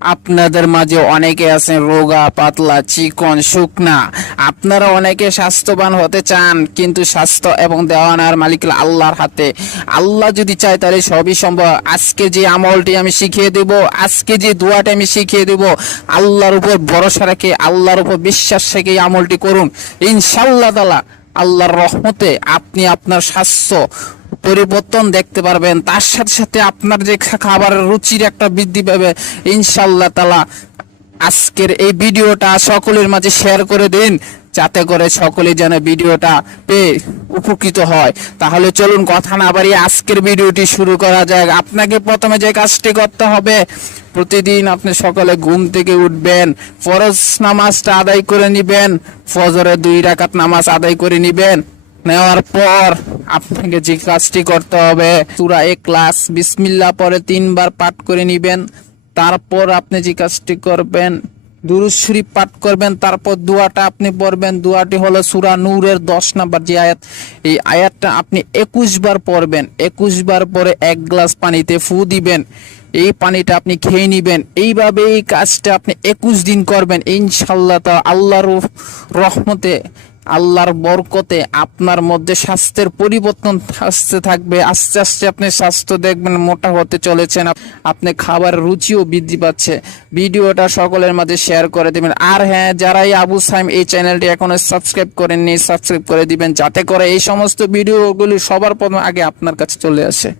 আপনাদের মাঝে অনেকে আছেন রোগা পাতলা চিকন শুকনা। আপনারা অনেকে স্বাস্থ্যবান হতে চান, কিন্তু স্বাস্থ্য এবং দেওয়ানার মালিক আল্লাহর হাতে। আল্লাহ যদি চায় তাহলে সবই সম্ভব। আজকে যে আমলটি আমি শিখিয়ে দেব, আজকে যে দোয়াটা আমি শিখিয়ে দেব, আল্লাহর উপর ভরসা রেখে আল্লাহর উপর বিশ্বাস রেখে এই আমলটি করুন। ইনশাআল্লাহ তাআলা আল্লাহর রহমতে আপনি আপনার স্বাস্থ্য পরিবর্তন দেখতে পারবেন। তার সাথে সাথে আপনার যে খাবারের রুচির একটা বৃদ্ধি পাবে ইনশাআল্লাহ তাআলা। আজকের এই ভিডিওটা সকলের মাঝে শেয়ার করে দিন, যাতে করে সকলে যেন ভিডিওটা পেয়ে উপকৃত হয়। তাহলে চলুন কথা না বাড়িয়ে আজকের ভিডিওটি শুরু করা যাক। আপনাকে প্রথমে যে কাজটি করতে হবে, প্রতিদিন আপনি সকালে ঘুম থেকে উঠবেন, ফরজ নামাজটা আদায় করে নিবেন, ফজরে 2 রাকাত নামাজ আদায় করে নিবেন। নেওয়ার পর আপনাকে যে কাজটি করতে হবে, সূরা ইখলাস বিসমিল্লাহ পরে 3 বার পাঠ করে নিবেন। তারপর আপনি যে কাজটি করবেন, দুরূদ শরীফ পাঠ করবেন। তারপর দোয়াটা আপনি পড়বেন। দোয়াটি হলো সূরা নূরের 10 নম্বর যে আয়াত, এই আয়াতটা আপনি 21 বার পড়বেন। 21 বার পরে 1 গ্লাস পানিতে ফু দিবেন, এই পানিটা আপনি খেয়ে নিবেন। এইভাবে এই কাজটা আপনি 21 দিন করবেন। ইনশাআল্লাহ তা আল্লাহর রহমতে, আল্লাহর বরকতে আপনার মধ্যে স্বাস্থ্যের পরিবর্তন আসতে থাকবে। আস্তে আস্তে আপনি স্বাস্থ্য দেখবেন মোটা হতে চলেছেন, আপনি খাবার রুচিও বৃদ্ধি পাচ্ছে। ভিডিওটা সকলের মাঝে শেয়ার করে দিবেন। আর হ্যাঁ, যারা এই আবু সাইম এই চ্যানেলটি এখনো সাবস্ক্রাইব করেননি, সাবস্ক্রাইব করে দিবেন, যাতে করে এই সমস্ত ভিডিওগুলি সবার প্রথম আগে আপনার কাছে চলে আসে।